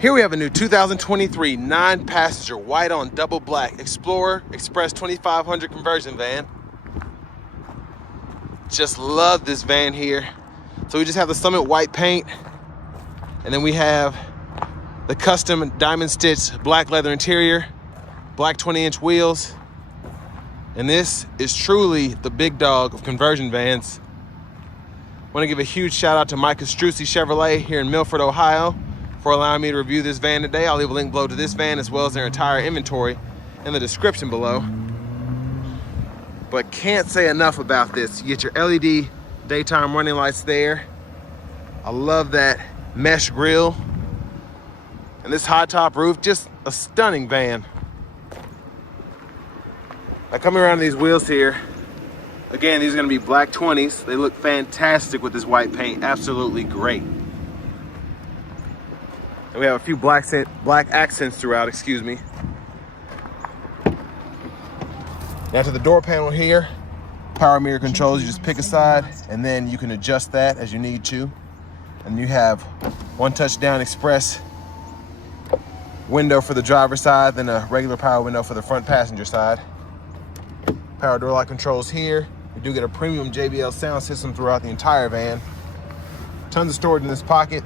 Here we have a new 2023 9-passenger white on double black Explorer Express 2500 conversion van. Just love this van here. So we just have the Summit white paint, and then we have the custom diamond stitched black leather interior, black 20-inch wheels. And this is truly the big dog of conversion vans. I want to give a huge shout out to Mike Castrucci Chevrolet here in Milford, Ohio, for allowing me to review this van today. I'll leave a link below to this van as well as their entire inventory in the description below. But can't say enough about this. You get your LED daytime running lights there. I love that mesh grille. And this high top roof, just a stunning van. Now coming around these wheels here, again, these are gonna be black 20s. They look fantastic with this white paint, absolutely great. And we have a few black accents throughout, excuse me. Now to the door panel here, power mirror controls, you just pick a side and then you can adjust that as you need to. And you have one touchdown express window for the driver's side, then a regular power window for the front passenger side. Power door lock controls here. We do get a premium JBL sound system throughout the entire van. Tons of storage in this pocket.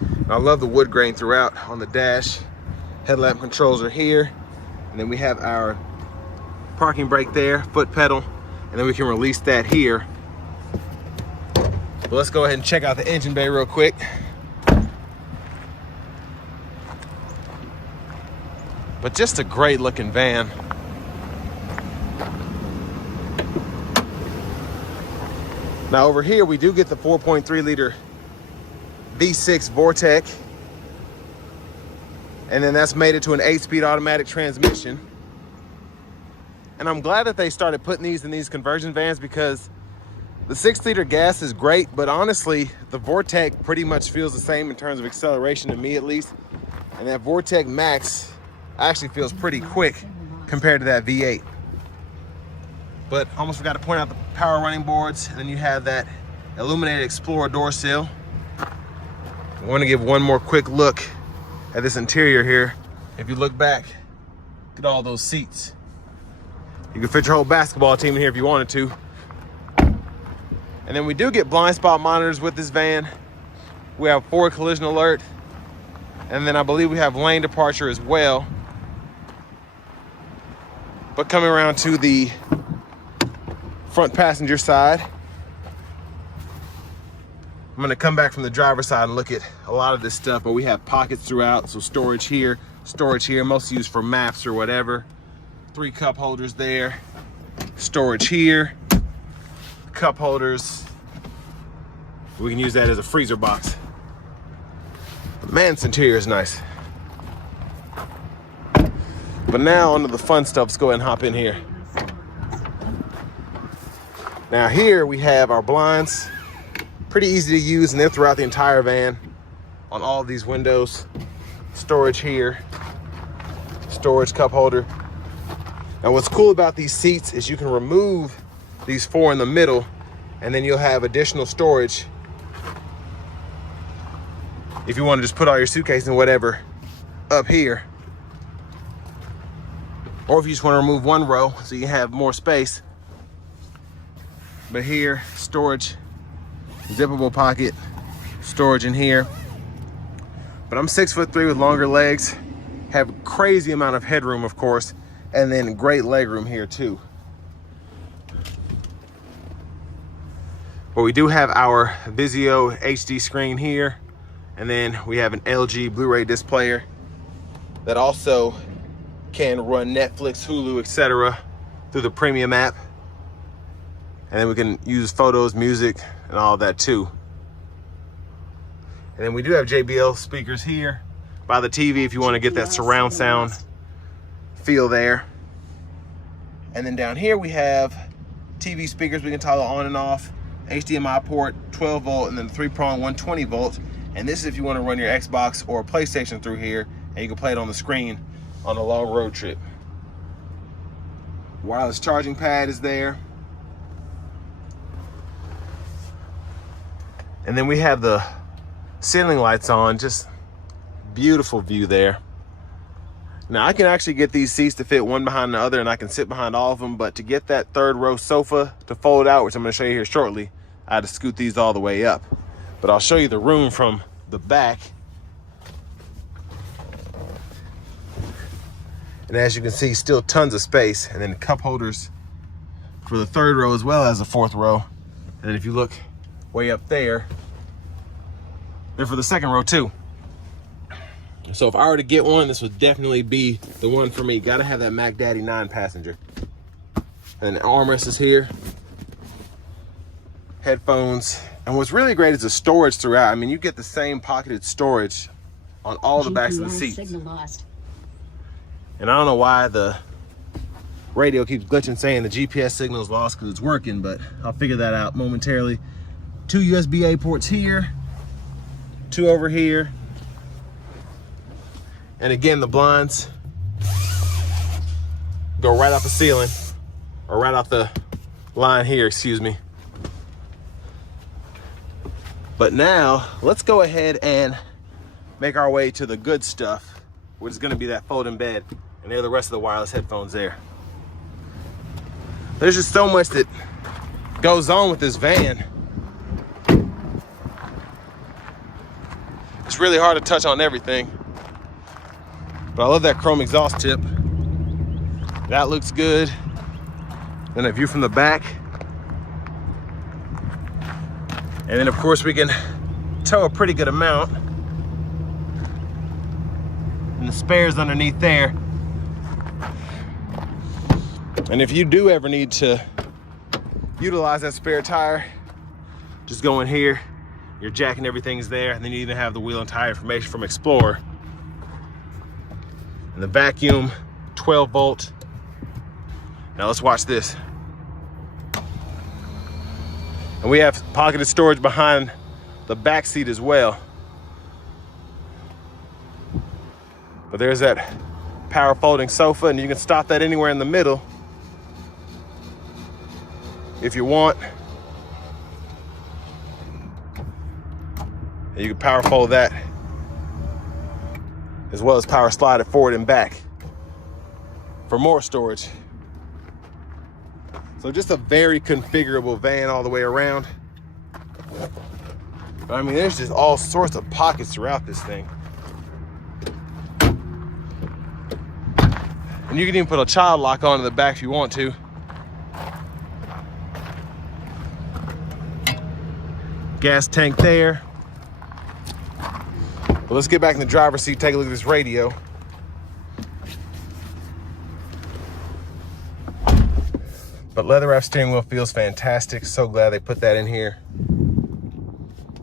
And I love the wood grain throughout on the dash. Headlamp controls are here. And then we have our parking brake there, foot pedal, and then we can release that here. But let's go ahead and check out the engine bay real quick. But just a great looking van. Now over here, we do get the 4.3 liter V6 Vortec. And then that's made it to an 8-speed automatic transmission. And I'm glad that they started putting these in these conversion vans, because the 6-liter gas is great, but honestly, the Vortec pretty much feels the same in terms of acceleration to me at least. And that Vortec Max actually feels pretty quick compared to that V8. But almost forgot to point out the power running boards. And then you have that illuminated Explorer door sill. I want to give one more quick look at this interior here. If you look back, look at all those seats. You can fit your whole basketball team in here if you wanted to. And then we do get blind spot monitors with this van. We have forward collision alert. And then I believe we have lane departure as well. But coming around to the front passenger side, I'm gonna come back from the driver's side and look at a lot of this stuff, but we have pockets throughout. So storage here, mostly used for maps or whatever. 3 cup holders there, storage here, cup holders. We can use that as a freezer box. Man, this interior is nice. But now onto the fun stuff. Let's go ahead and hop in here. Now here we have our blinds. Pretty easy to use, and they're throughout the entire van on all of these windows. Storage here, storage cup holder. Now what's cool about these seats is you can remove these 4 in the middle, and then you'll have additional storage if you want to just put all your suitcases and whatever up here. Or if you just want to remove one row so you have more space. But here, storage, zippable pocket, storage in here. But I'm 6'3" with longer legs, have crazy amount of headroom, of course, and then great leg room here too. But we do have our Vizio HD screen here, and then we have an LG Blu-ray displayer that also can run Netflix, Hulu, etc. through the premium app. And then we can use photos, music, and all that too. And then we do have JBL speakers here by the TV if you want to get that surround sound feel there. And then down here we have TV speakers we can toggle on and off, HDMI port, 12 volt, and then 3-prong 120 volts. And this is if you want to run your Xbox or PlayStation through here, and you can play it on the screen on a long road trip. Wireless charging pad is there. And then we have the ceiling lights on, just Beautiful view there. Now I can actually get these seats to fit one behind the other and I can sit behind all of them, but to get that third row sofa to fold out, which I'm gonna show you here shortly, I had to scoot these all the way up. But I'll show you the room from the back. And as you can see, still tons of space, and then cup holders for the third row as well as the fourth row. And then if you look way up there, they're for the second row too. So if I were to get one, this would definitely be the one for me. Gotta have that Mac Daddy 9-passenger. And the armrest is here. Headphones. And what's really great is the storage throughout. I mean, you get the same pocketed storage on all the backs of the seats. And I don't know why the radio keeps glitching saying the GPS signal is lost because it's working, but I'll figure that out momentarily. 2 USB-A ports here, 2 over here. And again, the blinds go right off the ceiling, or right off the line here, excuse me. But now, let's go ahead and make our way to the good stuff, which is gonna be that folding bed. And there are the rest of the wireless headphones there. There's just so much that goes on with this van. It's really hard to touch on everything. But I love that chrome exhaust tip. That looks good. Then a view from the back. And then of course we can tow a pretty good amount. And the spares underneath there. And if you do ever need to utilize that spare tire, just go in here, your jack and everything's there, and then you even have the wheel and tire information from Explorer. And the vacuum, 12 volt. Now let's watch this. And we have pocketed storage behind the back seat as well. But there's that power folding sofa, and you can stop that anywhere in the middle if you want. And you can power fold that as well as power slide it forward and back for more storage. So just a very configurable van all the way around. But I mean, there's just all sorts of pockets throughout this thing. And you can even put a child lock on in the back if you want to. Gas tank there. But let's get back in the driver's seat, take a look at this radio. But leather wrap steering wheel feels fantastic. So glad they put that in here.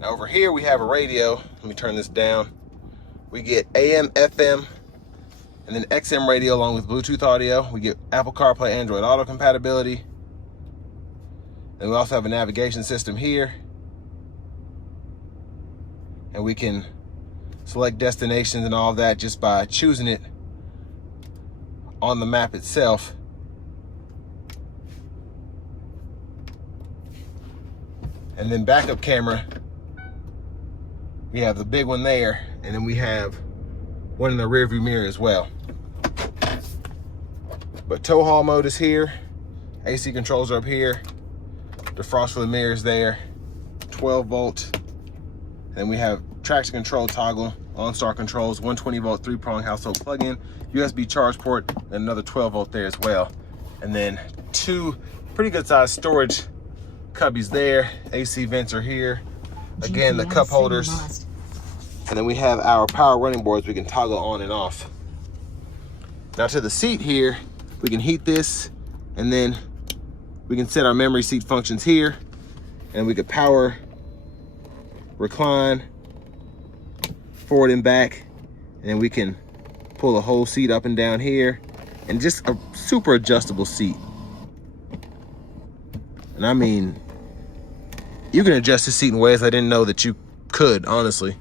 Now over here we have a radio. Let me turn this down. We get AM, FM, and then XM radio along with Bluetooth audio. We get Apple CarPlay, Android Auto compatibility. And we also have a navigation system here. And we can select destinations and all of that just by choosing it on the map itself. And then backup camera, we have the big one there, and then we have one in the rear view mirror as well. But tow haul mode is here, AC controls are up here, defrost for the mirrors there, 12 volt. Then we have traction control toggle, OnStar controls, 120 volt 3-prong household plug-in, USB charge port, and another 12 volt there as well. And then 2 pretty good sized storage cubbies there. AC vents are here. Again, the cup holders. And then we have our power running boards we can toggle on and off. Now to the seat here, we can heat this, and then we can set our memory seat functions here, and we could power, recline, forward and back, and then we can pull the whole seat up and down here, and just a super adjustable seat. And I mean, you can adjust the seat in ways I didn't know that you could, honestly.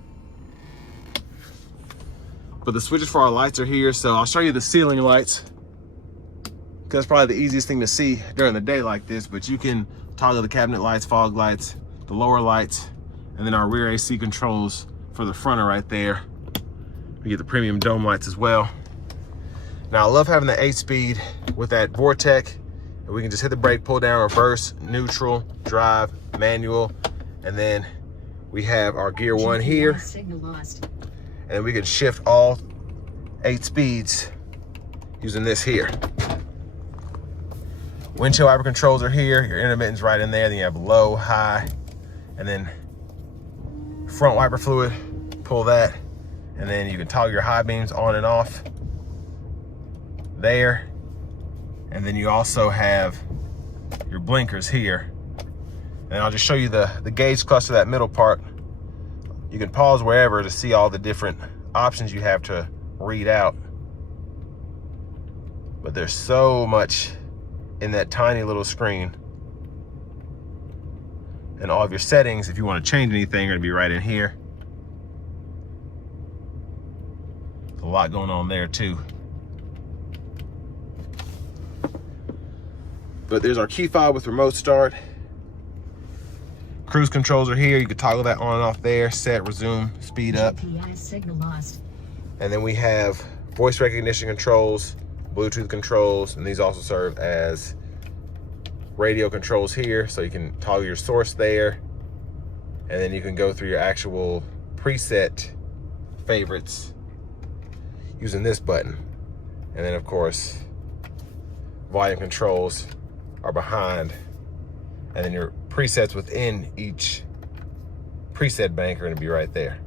But the switches for our lights are here, so I'll show you the ceiling lights, because that's probably the easiest thing to see during the day like this. But you can toggle the cabinet lights, fog lights, the lower lights, and then our rear AC controls for the front are right there. We get the premium dome lights as well. Now I love having the 8-speed with that Vortec. We can just hit the brake, pull down, reverse, neutral, drive, manual, and then we have our gear 1 here. And we can shift all 8 speeds using this here. Windshield wiper controls are here. Your intermittent's right in there. Then you have low, high, and then front wiper fluid. Pull that, and then you can toggle your high beams on and off there. And then you also have your blinkers here. And I'll just show you the gauge cluster, that middle part. You can pause wherever to see all the different options you have to read out. But there's so much in that tiny little screen. And all of your settings, if you want to change anything, are going to be right in here. A lot going on there too. But there's our key fob with remote start. Cruise controls are here. You can toggle that on and off there. Set, resume, speed up. GPS signal lost. And then we have voice recognition controls, Bluetooth controls, and these also serve as radio controls here. So you can toggle your source there. And then you can go through your actual preset favorites using this button. And then of course, volume controls are behind, and then your presets within each preset bank are going to be right there.